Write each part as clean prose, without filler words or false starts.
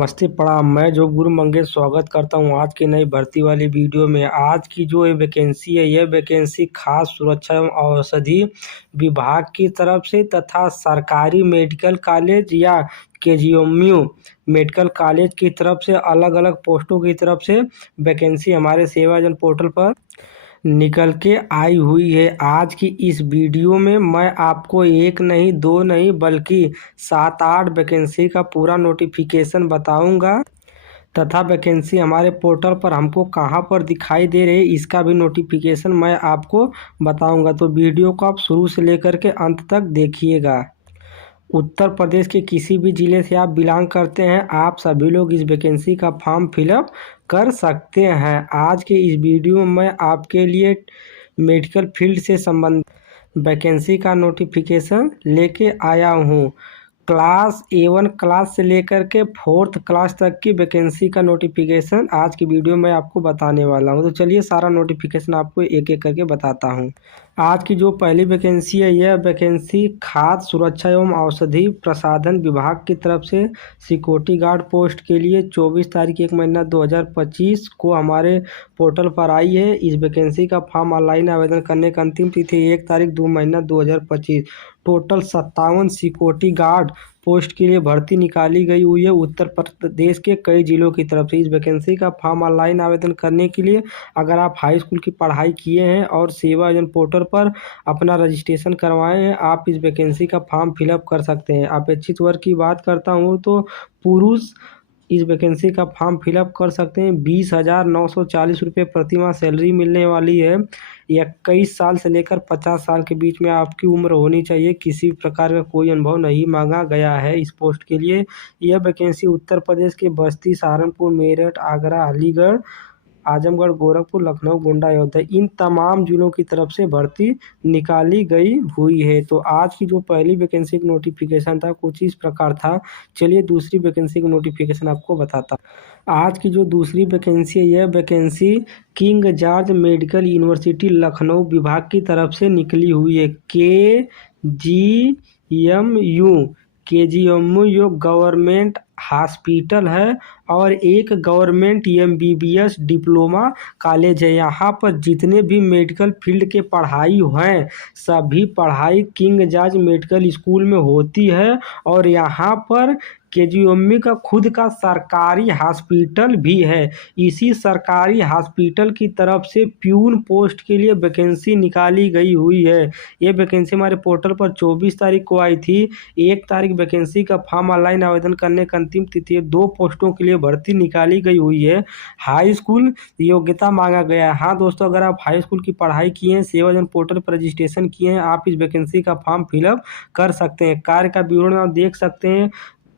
नमस्ते प्रणाम। मैं जो गुरु मंगेश स्वागत करता हूं आज की नई भर्ती वाली वीडियो में। आज की जो ये वैकेंसी है, यह वैकेंसी खास सुरक्षा एवं औषधि विभाग की तरफ से तथा सरकारी मेडिकल कॉलेज या केजीएमयू मेडिकल कॉलेज की तरफ से अलग अलग पोस्टों की तरफ से वैकेंसी हमारे सेवाजन पोर्टल पर निकल के आई हुई है। आज की इस वीडियो में मैं आपको एक नहीं दो नहीं बल्कि 7-8 वैकेंसी का पूरा नोटिफिकेशन बताऊंगा तथा वैकेंसी हमारे पोर्टल पर हमको कहां पर दिखाई दे रही है इसका भी नोटिफिकेशन मैं आपको बताऊंगा। तो वीडियो को आप शुरू से लेकर के अंत तक देखिएगा। उत्तर प्रदेश के किसी भी ज़िले से आप बिलोंग करते हैं, आप सभी लोग इस वैकेंसी का फॉर्म फिलअप कर सकते हैं। आज के इस वीडियो में मैं आपके लिए मेडिकल फील्ड से संबंधित वैकेंसी का नोटिफिकेशन लेके आया हूँ। क्लास A1 क्लास से लेकर के 4th क्लास तक की वैकेंसी का नोटिफिकेशन आज की वीडियो में आपको बताने वाला हूं। तो चलिए सारा नोटिफिकेशन आपको एक एक करके बताता हूं। आज की जो पहली वैकेंसी है, यह वैकेंसी खाद्य सुरक्षा एवं औषधि प्रसाधन विभाग की तरफ से सिक्योरिटी गार्ड पोस्ट के लिए 24 तारीख 1 महीना 2025 को हमारे पोर्टल पर आई है। इस वैकेंसी का फॉर्म ऑनलाइन आवेदन करने का अंतिम तिथि 1 तारीख 2 महीना 2025। टोटल 57 सिक्योरिटी गार्ड पोस्ट के लिए भर्ती निकाली गई हुई है उत्तर प्रदेश के कई जिलों की तरफ से। इस वैकेंसी का फॉर्म ऑनलाइन आवेदन करने के लिए अगर आप हाई स्कूल की पढ़ाई किए हैं और सेवाजन पोर्टल पर अपना रजिस्ट्रेशन करवाए हैं, आप इस वैकेंसी का फॉर्म फिलअप कर सकते हैं। अपेक्षित वर्ग की बात करता हूँ तो पुरुष इस वैकेंसी का फॉर्म फिलअप कर सकते हैं। 20,940 रुपये प्रतिमाह सैलरी मिलने वाली है। 21 साल से लेकर 50 साल के बीच में आपकी उम्र होनी चाहिए। किसी प्रकार का कोई अनुभव नहीं मांगा गया है इस पोस्ट के लिए। यह वैकेंसी उत्तर प्रदेश के बस्ती, सहारनपुर, मेरठ, आगरा, अलीगढ़, आजमगढ़, गोरखपुर, लखनऊ, गोंडा, अयोध्या इन तमाम जिलों की तरफ से भर्ती निकाली गई हुई है। तो आज की जो पहली वैकेंसी का नोटिफिकेशन था कुछ इस प्रकार था। चलिए दूसरी वैकेंसी का नोटिफिकेशन आपको बताता। आज की जो दूसरी वैकेंसी है, यह vacancy king George medical university Lucknow विभाग की तरफ से निकली हुई है। केजीएमयू गवर्नमेंट हॉस्पिटल है और एक गवर्नमेंट MBBS डिप्लोमा कॉलेज है। यहाँ पर जितने भी मेडिकल फील्ड के पढ़ाई हैं सभी पढ़ाई किंग जॉर्ज मेडिकल स्कूल में होती है। और यहाँ पर केजीएमयू का खुद का सरकारी हॉस्पिटल भी है। इसी सरकारी हॉस्पिटल की तरफ से प्यून पोस्ट के लिए वैकेंसी निकाली गई हुई है। ये वैकेंसी हमारे पोर्टल पर 24 तारीख को आई थी। 1 तारीख वैकेंसी का फॉर्म ऑनलाइन आवेदन करने का अंतिम तिथि है। 2 पोस्टों के लिए भर्ती निकाली गई हुई है। हाई स्कूल योग्यता मांगा गया है। हाँ दोस्तों, अगर आप हाई स्कूल की पढ़ाई किए हैं, सेवाजन पोर्टल पर रजिस्ट्रेशन किए हैं, आप इस वैकेंसी का फॉर्म फिलअप कर सकते हैं। कार्य का विवरण आप देख सकते हैं।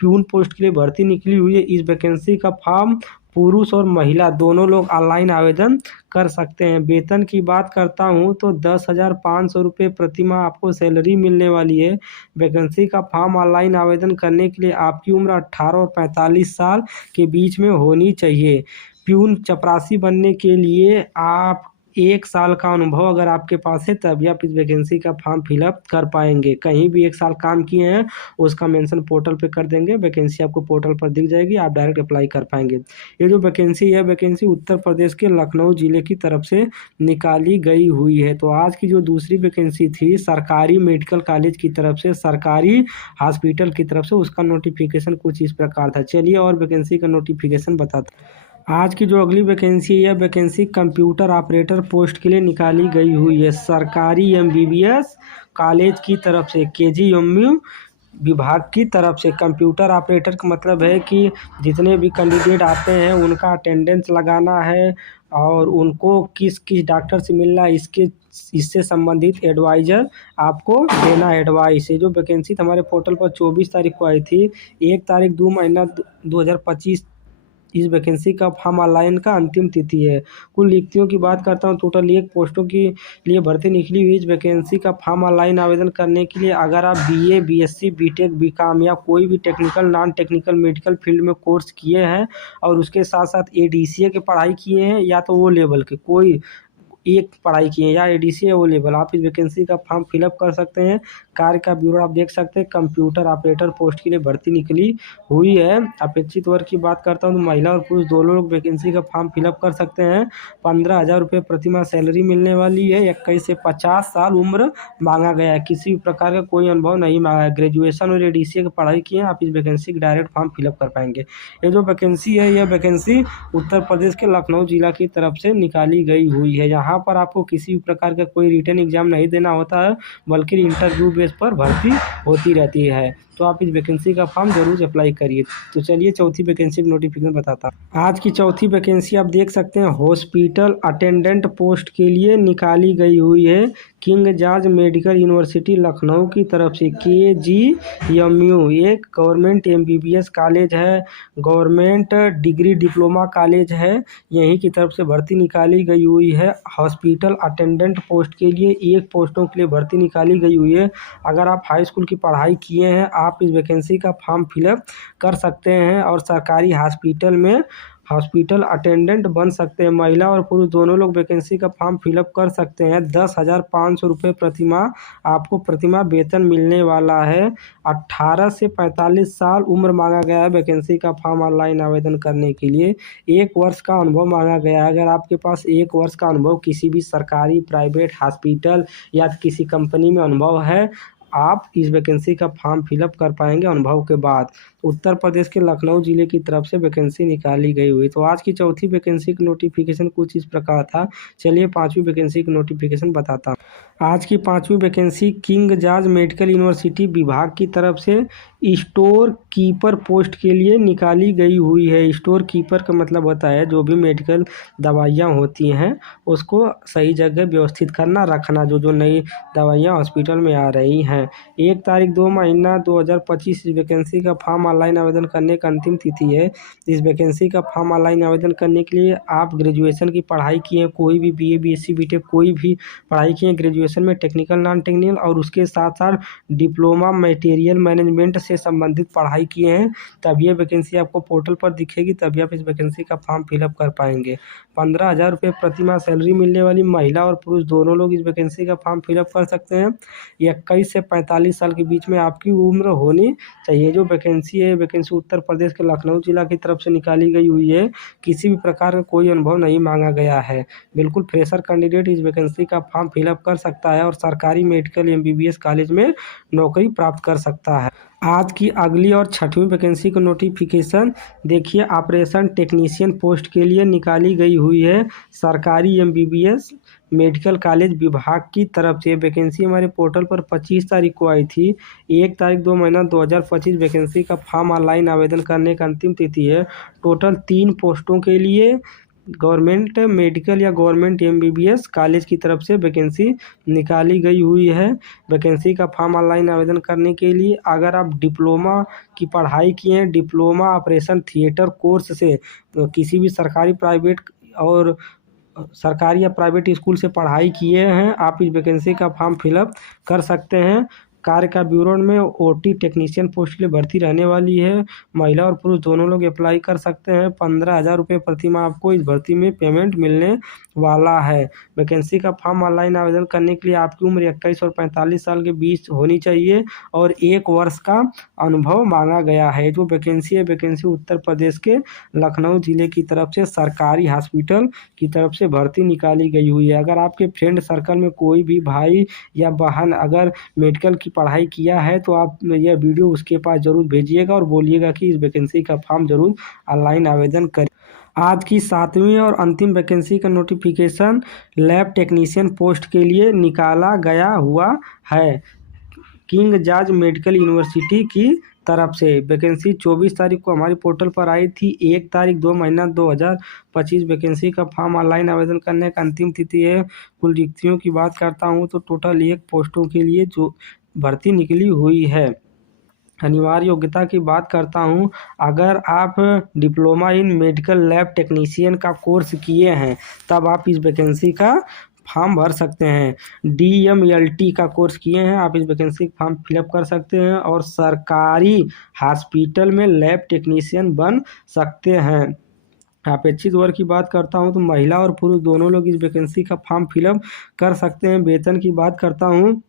प्यून पोस्ट के लिए भर्ती निकली हुई है। इस वैकेंसी का फॉर्म पुरुष और महिला दोनों लोग ऑनलाइन आवेदन कर सकते हैं। वेतन की बात करता हूं तो 10,500 रुपये प्रतिमाह आपको सैलरी मिलने वाली है। वैकेंसी का फॉर्म ऑनलाइन आवेदन करने के लिए आपकी उम्र 18 और 45 साल के बीच में होनी चाहिए। प्यून चपरासी बनने के लिए आप 1 साल का अनुभव अगर आपके पास है तभी आप इस वैकेंसी का फॉर्म फिलअप कर पाएंगे। कहीं भी 1 साल काम किए हैं उसका मेंशन पोर्टल पे कर देंगे, वैकेंसी आपको पोर्टल पर दिख जाएगी, आप डायरेक्ट अप्लाई कर पाएंगे। ये जो वैकेंसी है, वैकेंसी उत्तर प्रदेश के लखनऊ जिले की तरफ से निकाली गई हुई है। तो आज की जो दूसरी वैकेंसी थी सरकारी मेडिकल कॉलेज की तरफ से, सरकारी हॉस्पिटल की तरफ से, उसका नोटिफिकेशन कुछ इस प्रकार था। चलिए और वैकेंसी का नोटिफिकेशन बताते। आज की जो अगली वैकेंसी है, वैकेंसी कंप्यूटर ऑपरेटर पोस्ट के लिए निकाली गई हुई है। सरकारी MBBS कॉलेज की तरफ से, केजीएमयू विभाग की तरफ से। कंप्यूटर ऑपरेटर का मतलब है कि जितने भी कैंडिडेट आते हैं उनका अटेंडेंस लगाना है और उनको किस किस डॉक्टर से मिलना है इससे संबंधित एडवाइजर आपको देना एडवाइस है। जो वैकेंसी हमारे पोर्टल पर 24 तारीख को आई थी। 1 तारीख 2 महीना 2025 इस वैकेंसी का फॉर्म ऑनलाइन का अंतिम तिथि है। कुल रिक्तियों की बात करता हूँ, टोटल 1 पोस्टों के लिए भर्ती निकली हुई। इस वैकेंसी का फॉर्म ऑनलाइन आवेदन करने के लिए अगर आप BA, BSc, BTech, BCom या कोई भी technical, non technical medical field में कोर्स किए हैं और उसके साथ साथ ADCA की पढ़ाई किए हैं या तो वो लेवल के कोई एक पढ़ाई की है या एडीसी अवेलेबल, आप इस वैकेंसी का फॉर्म फिलअप कर सकते हैं। कार्य का ब्यूरो आप देख सकते हैं, कंप्यूटर ऑपरेटर पोस्ट के लिए भर्ती निकली हुई है। अपेक्षित वर्ग की बात करता हूँ तो महिला और पुरुष दोनों लोग वैकेंसी का फॉर्म फिलअप कर सकते हैं। 15,000 रुपये प्रतिमाह सैलरी मिलने वाली है। 21 से 50 साल उम्र मांगा गया है। किसी भी प्रकार का कोई अनुभव नहीं मांगा है। ग्रेजुएशन और एडीसी की पढ़ाई की है, आप इस वैकेंसी की डायरेक्ट फॉर्म फिलअप कर पाएंगे। ये जो वैकेंसी है, यह वैकेंसी उत्तर प्रदेश के लखनऊ जिला की तरफ से निकाली गई हुई है। यहाँ पर आपको किसी भी प्रकार का कोई रिटन एग्जाम नहीं देना होता है, बल्कि इंटरव्यू बेस पर भर्ती होती रहती है। तो आप इस वैकेंसी का फॉर्म जरूर अप्लाई करिए। तो चलिए चौथी वैकेंसी की नोटिफिकेशन बताता हूँ। आज की चौथी वैकेंसी आप देख सकते हैं, हॉस्पिटल अटेंडेंट पोस्ट के लिए निकाली गई हुई है। King George medical university Lucknow की तरफ से KGMU एक गवर्नमेंट MBBS कॉलेज है, गवर्नमेंट डिग्री डिप्लोमा कॉलेज है, यहीं की तरफ से भर्ती निकाली गई हुई है। हॉस्पिटल अटेंडेंट पोस्ट के लिए एक पोस्टों के लिए भर्ती निकाली गई हुई है। अगर आप हाई स्कूल की पढ़ाई किए हैं, आप इस वैकेंसी का फॉर्म फिलअप कर सकते हैं और सरकारी हॉस्पिटल में हॉस्पिटल अटेंडेंट बन सकते हैं। महिला और पुरुष दोनों लोग वैकेंसी का फॉर्म फिलअप कर सकते हैं। 10,500 रुपये प्रतिमाह आपको प्रतिमाह वेतन मिलने वाला है। 18 से 45 साल उम्र मांगा गया है वैकेंसी का फॉर्म ऑनलाइन आवेदन करने के लिए। 1 वर्ष का अनुभव मांगा गया है। अगर आपके पास 1 वर्ष का अनुभव किसी भी सरकारी प्राइवेट हॉस्पिटल या किसी कंपनी में अनुभव है, आप इस वैकेंसी का फॉर्म फिलअप कर पाएंगे अनुभव के बाद। उत्तर प्रदेश के लखनऊ जिले की तरफ से वैकेंसी निकाली गई हुई। तो आज की चौथी वैकेंसी की नोटिफिकेशन कुछ इस प्रकार था। चलिए पांचवी वैकेंसी की नोटिफिकेशन बताता हूँ। आज की पांचवी vacancy king George medical university विभाग की तरफ से स्टोर कीपर पोस्ट के लिए निकाली गई हुई है। स्टोर कीपर का मतलब होता है जो भी मेडिकल दवाइयाँ होती हैं उसको सही जगह व्यवस्थित करना, रखना, जो नई दवाइयाँ हॉस्पिटल में आ रही हैं। 1 तारीख 2 महीना 2025 इस वैकेंसी का फॉर्म ऑनलाइन आवेदन करने का अंतिम तिथि है। इस वैकेंसी का फॉर्म ऑनलाइन आवेदन करने के लिए आप ग्रेजुएशन की पढ़ाई किए, कोई भी BA BSc BTech कोई भी पढ़ाई किए, ग्रेजुएशन में टेक्निकल नॉन टेक्निकल और उसके साथ साथ डिप्लोमा मटेरियल मैनेजमेंट से संबंधित पढ़ाई किए हैं, तब ये वैकेंसी आपको पोर्टल पर दिखेगी, तभी आप इस वैकेंसी का फॉर्म फिलअप कर पाएंगे। 15,000 रुपये प्रतिमाह सैलरी मिलने वाली। महिला और पुरुष दोनों लोग इस वैकेंसी का फॉर्म फिलअप कर सकते हैं। 21 से 45 साल के बीच में आपकी उम्र होनी चाहिए। जो वैकेंसी है, वैकेंसी उत्तर प्रदेश के लखनऊ जिला की तरफ से निकाली गई हुई है। किसी भी प्रकार का कोई अनुभव नहीं मांगा गया है। बिल्कुल फ्रेशर कैंडिडेट इस वैकेंसी का फॉर्म फिलअप कर सकता है और सरकारी मेडिकल MBBS कॉलेज में नौकरी प्राप्त कर सकता है। आज की अगली और छठवीं वैकेंसी का नोटिफिकेशन देखिए, ऑपरेशन टेक्नीशियन पोस्ट के लिए निकाली गई हुई है। सरकारी MBBS मेडिकल कॉलेज विभाग की तरफ से वैकेंसी हमारे पोर्टल पर 25 तारीख को आई थी। 1 तारीख 2 महीना 2025 वैकेंसी का फॉर्म ऑनलाइन आवेदन करने का अंतिम तिथि है। टोटल 3 पोस्टों के लिए गवर्नमेंट मेडिकल या गवर्नमेंट MBBS कॉलेज की तरफ से वैकेंसी निकाली गई हुई है। वैकेंसी का फॉर्म ऑनलाइन आवेदन करने के लिए अगर आप डिप्लोमा की पढ़ाई किए हैं, डिप्लोमा ऑपरेशन थिएटर कोर्स से, तो किसी भी सरकारी प्राइवेट और सरकारी या प्राइवेट स्कूल से पढ़ाई किए हैं, आप इस वैकेंसी का फॉर्म फिलअप कर सकते हैं। कार्य का ब्यूरो में OT टेक्नीशियन पोस्ट के लिए भर्ती रहने वाली है। महिला और पुरुष दोनों लोग अप्लाई कर सकते हैं। 15,000 रुपये प्रतिमाह आपको इस भर्ती में पेमेंट मिलने वाला है। वैकेंसी का फॉर्म ऑनलाइन आवेदन करने के लिए आपकी उम्र 21 और 45 साल के बीच होनी चाहिए और 1 वर्ष का अनुभव मांगा गया है। जो वैकेंसी है, वैकेंसी उत्तर प्रदेश के लखनऊ जिले की तरफ से सरकारी हॉस्पिटल की तरफ से भर्ती निकाली गई हुई है। अगर आपके फ्रेंड सर्कल में कोई भी भाई या बहन अगर मेडिकल की पढ़ाई किया है तो आप यह वीडियो उसके पास जरूर भेजिएगा और बोलिएगा कि इस वैकेंसी का फॉर्म जरूर ऑनलाइन आवेदन करें। आज की 7वीं और अंतिम वैकेंसी का नोटिफिकेशन लैब टेक्नीशियन पोस्ट के लिए निकाला गया हुआ है। किंग जॉर्ज मेडिकल यूनिवर्सिटी की तरफ से वैकेंसी 24 तारीख को हमारे पोर्टल पर आई थी। 1 तारीख 2 महीना 2025 वैकेंसी का फॉर्म ऑनलाइन आवेदन करने का अंतिम तिथि है। कुल रिक्तियों की बात करता हूँ तो टोटल 1 पोस्टों के लिए जो भर्ती निकली हुई है। अनिवार्य योग्यता की बात करता हूँ, अगर आप diploma in medical lab technician का कोर्स किए हैं तब आप इस वैकेंसी का फॉर्म भर सकते हैं। DMLT का कोर्स किए हैं, आप इस वैकेंसी का फॉर्म फिलअप कर सकते हैं और सरकारी हॉस्पिटल में लैब टेक्नीशियन बन सकते हैं। अपेक्षित वर्ग की बात करता हूँ तो महिला और पुरुष दोनों लोग इस वैकेंसी का फॉर्म फिलअप कर सकते हैं। वेतन की बात करता हूँ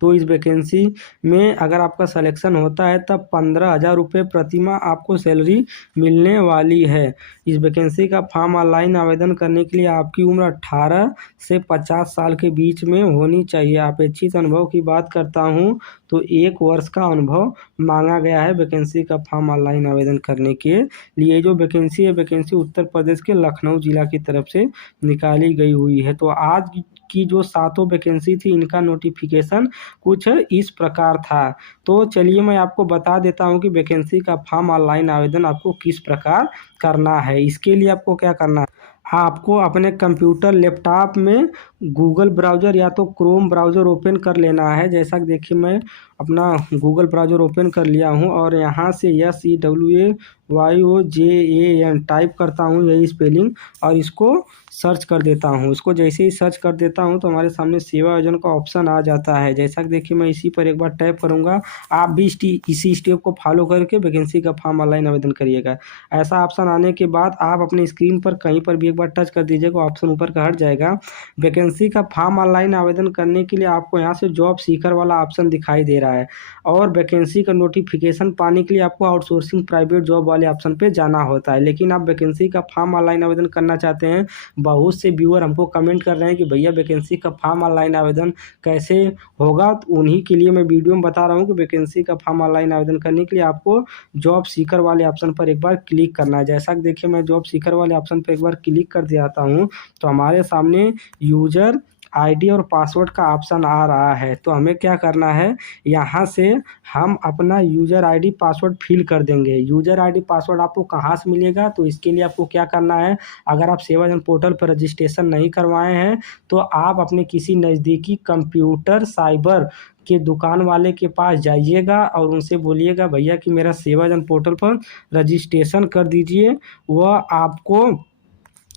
तो इस वैकेंसी में अगर आपका सिलेक्शन होता है तब 15,000 रुपये प्रति माह आपको सैलरी मिलने वाली है। इस वैकेंसी का फॉर्म ऑनलाइन आवेदन करने के लिए आपकी उम्र 18 से 50 साल के बीच में होनी चाहिए। अपेक्षित अनुभव की बात करता हूँ तो 1 वर्ष का अनुभव मांगा गया है वैकेंसी का फॉर्म ऑनलाइन आवेदन करने के लिए। जो वैकेंसी है वैकेंसी उत्तर प्रदेश के लखनऊ जिला की तरफ से निकाली गई हुई है। तो आज की जो 7 वैकेंसी थी इनका नोटिफिकेशन कुछ इस प्रकार था। तो चलिए मैं आपको बता देता हूँ कि वैकेंसी का फॉर्म ऑनलाइन आवेदन आपको किस प्रकार करना है। इसके लिए आपको क्या करना है, आपको अपने कंप्यूटर लैपटॉप में गूगल ब्राउज़र या तो क्रोम ब्राउज़र ओपन कर लेना है। जैसा कि देखिए मैं अपना गूगल ब्राउज़र ओपन कर लिया हूँ और यहाँ से SEWAYOJAN टाइप करता हूँ, यही स्पेलिंग, और इसको सर्च कर देता हूँ। इसको जैसे ही सर्च कर देता हूँ तो हमारे सामने सेवा आयोजन का ऑप्शन आ जाता है। जैसा कि देखिए मैं इसी पर एक बार टैप करूँगा। आप भी इसी स्टेप को फॉलो करके वैकेंसी का फॉर्म ऑनलाइन आवेदन करिएगा। ऐसा ऑप्शन आने के बाद आप अपनी स्क्रीन पर कहीं पर भी एक बार टच कर दीजिएगा, ऑप्शन ऊपर का हट जाएगा। वैकेंसी का फॉर्म ऑनलाइन आवेदन करने के लिए आपको यहाँ से जॉब सीकर वाला ऑप्शन दिखाई दे रहा है और वैकेंसी का नोटिफिकेशन पाने के लिए आपको आउटसोर्सिंग प्राइवेट जॉब वाले ऑप्शन पे जाना होता है। लेकिन आप वैकेंसी का फॉर्म ऑनलाइन आवेदन करना चाहते हैं। बहुत से व्यूअर हमको कमेंट कर रहे हैं कि भैया वैकेंसी का फॉर्म ऑनलाइन आवेदन कैसे होगा, तो उन्हीं के लिए मैं वीडियो में बता रहा हूँ कि वैकेंसी का फॉर्म ऑनलाइन आवेदन करने के लिए आपको जॉब सीकर वाले ऑप्शन पर एक बार क्लिक करना है। जैसा कि देखिए मैं जॉब सीकर वाले ऑप्शन पर एक बार क्लिक कर दिया हूँ तो हमारे सामने यूजर आईडी और पासवर्ड का ऑप्शन आ रहा है। तो हमें क्या करना है, यहाँ से हम अपना यूज़र आईडी पासवर्ड फिल कर देंगे। यूज़र आईडी पासवर्ड आपको कहाँ से मिलेगा, तो इसके लिए आपको क्या करना है, अगर आप सेवाजन पोर्टल पर रजिस्ट्रेशन नहीं करवाए हैं तो आप अपने किसी नज़दीकी कंप्यूटर साइबर के दुकान वाले के पास जाइएगा और उनसे बोलिएगा भैया कि मेरा सेवाजन पोर्टल पर रजिस्ट्रेशन कर दीजिए। वह आपको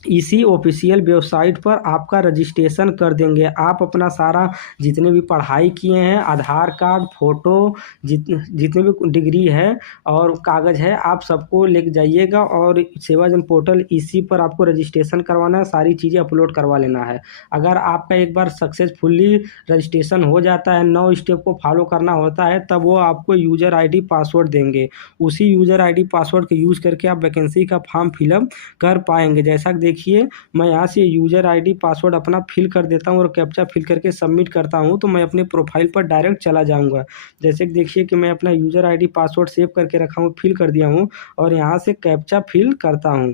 इसी ऑफिशियल वेबसाइट पर आपका रजिस्ट्रेशन कर देंगे। आप अपना सारा जितने भी पढ़ाई किए हैं, आधार कार्ड, फ़ोटो, जितने भी डिग्री है और कागज़ है, आप सबको लेके जाइएगा और सेवाजन पोर्टल इसी पर आपको रजिस्ट्रेशन करवाना है, सारी चीज़ें अपलोड करवा लेना है। अगर आपका एक बार सक्सेसफुली रजिस्ट्रेशन हो जाता है, 9 स्टेप को फॉलो करना होता है, तब वो आपको यूज़र आईडी पासवर्ड देंगे। उसी यूज़र आईडी पासवर्ड का यूज़ करके आप वैकेंसी का फॉर्म फिलअप कर पाएंगे। जैसा कि देखिए मैं यहाँ से यूज़र आईडी पासवर्ड अपना फिल कर देता हूँ और कैप्चा फिल करके सबमिट करता हूँ तो मैं अपने प्रोफाइल पर डायरेक्ट चला जाऊँगा। जैसे कि देखिए कि मैं अपना यूज़र आईडी पासवर्ड सेव करके रखा हूँ, फिल कर दिया हूँ और यहाँ से कैप्चा फिल करता हूँ।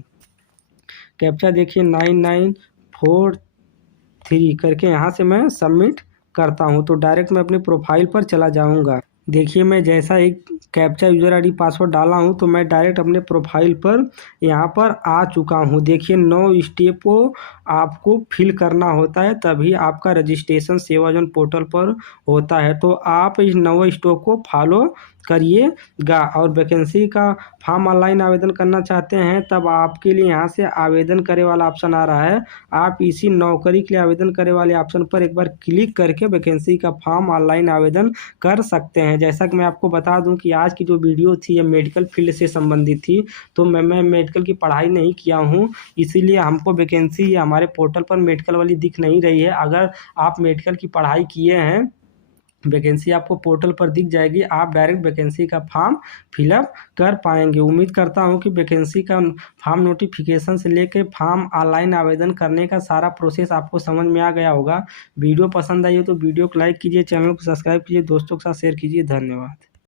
कैप्चा देखिए 9943 करके यहाँ से मैं सबमिट करता हूँ तो डायरेक्ट मैं अपने प्रोफाइल पर चला जाऊँगा। देखिए मैं जैसा एक कैप्चा यूज़र आईडी पासवर्ड डाला हूँ तो मैं डायरेक्ट अपने प्रोफाइल पर यहाँ पर आ चुका हूँ। देखिए 9 स्टेप को आपको फिल करना होता है तभी आपका रजिस्ट्रेशन सेवाजन पोर्टल पर होता है। तो आप इस 9 स्टेप को फॉलो करिएगा और वैकेंसी का फॉर्म ऑनलाइन आवेदन करना चाहते हैं तब आपके लिए यहाँ से आवेदन करे वाला ऑप्शन आ रहा है। आप इसी नौकरी के लिए आवेदन करे वाले ऑप्शन पर एक बार क्लिक करके वैकेंसी का फॉर्म ऑनलाइन आवेदन कर सकते हैं। जैसा कि मैं आपको बता दूं कि आज की जो वीडियो थी ये मेडिकल फील्ड से संबंधित थी, तो मैं मेडिकल की पढ़ाई नहीं किया हूँ, इसीलिए हमको वैकेंसी हमारे पोर्टल पर मेडिकल वाली दिख नहीं रही है। अगर आप मेडिकल की पढ़ाई किए हैं, वैकेंसी आपको पोर्टल पर दिख जाएगी, आप डायरेक्ट वैकेंसी का फॉर्म फिलअप कर पाएंगे। उम्मीद करता हूं कि वैकेंसी का फॉर्म नोटिफिकेशन से लेकर फॉर्म ऑनलाइन आवेदन करने का सारा प्रोसेस आपको समझ में आ गया होगा। वीडियो पसंद आई हो तो वीडियो को लाइक कीजिए, चैनल को सब्सक्राइब कीजिए, दोस्तों के साथ शेयर कीजिए। धन्यवाद।